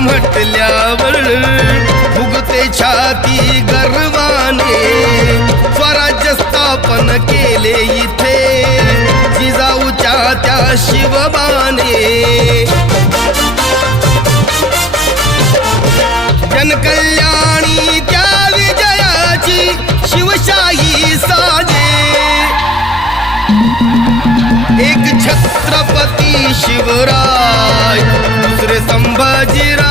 म्हटल्यावर फुगते छाती गर्वाने स्वराज्य स्थापन केले इथे जिजाऊच्या त्या शिवबाने जनकल्याणी त्या विजयाची शिवशाही साजे एक छत्रपती शिवराय दुसरे संभाजीराव